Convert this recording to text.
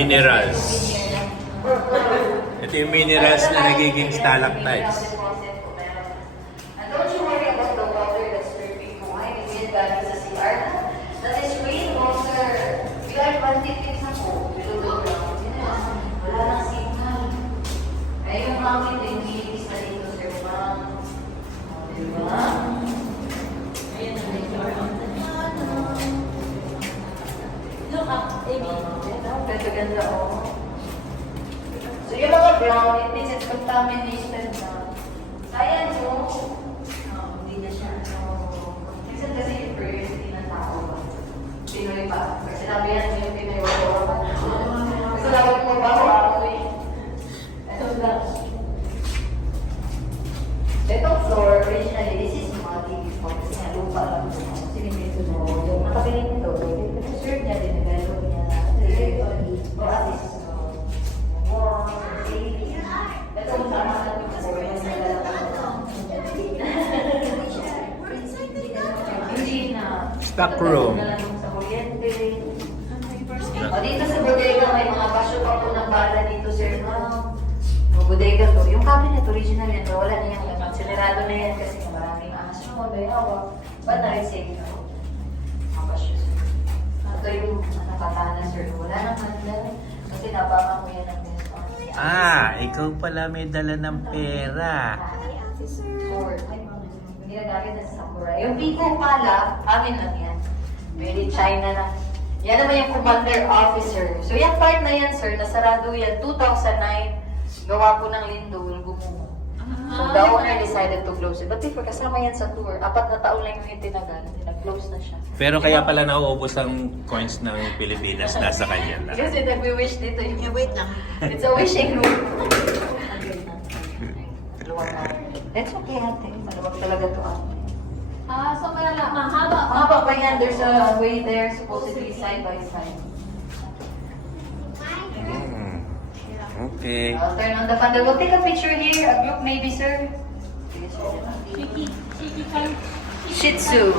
Minerals. Ito yung minerals na nagiging stalactites. And don't you worry about the water that's dripping behind. It's yun galing sa CR. That is rainwater. Bigay quantities na po. Below the ground. Wala nang signal. Ay, yung namin din, nililis na dito, sir, ma'am. Diba? Ayan na, may door on the Look up, Amy. Ganda-ganda, oh. So, yung mga brown, it means it's contaminated na. Science, oh. Hindi na siya. Minsan kasi yung curiosity ng tao ba? Pinoy ba? Kasi sinabi yan yung Pinoy ba? Kasi lagi mo ba ako eh. Ito lang. Itong floor, originally, this is muddy before. Kasi nga lupa lang ito. Sinimento mo. Yung nakabiling nito, serve niya, dinevelop niya. O at least, warm, baby. Ito ang sama natin kasi kaya sa hindi na. Stock room. Sa kuryente. O dito sa bodega, may mga basyo pa po ng bala dito, sir. O bodega to. Yung cabinet, original yan. Pero wala na yan. Sinerado na yan kasi maraming ahas mo. May hawak. Ba't na-receive na? Mga basyo, sir. Ito yung nakatana, sir. Wala naman lang. Kasi napakan mo yan ng best on. Ikaw pala may dala ng pera. Sword. Hindi na gamit na sa samurai. Yung Pico pala, amin lang yan. Made in China na. Yan naman yung commander officer. So yung part na yan, sir, nasarado yan. 2009, gawa po ng Lindol, gumuho. So the owner decided to close it. But before, kasama yan sa tour. 4 na taon lang yung tinagal. Nag-close na siya. Pero kaya pala nauubos ang coins ng Pilipinas nasa kanya lang. Kasi nag-wish dito yung... Wait lang. It's a wishing room. Maluwag na. That's okay, ate. Maluwag talaga to, ate. So mahaba. Mahaba pa yan. There's a way there, supposedly side by side. Okay. Turn on the fan. We'll take a picture here. A group maybe, sir. Shiki kan. Shih Tzu.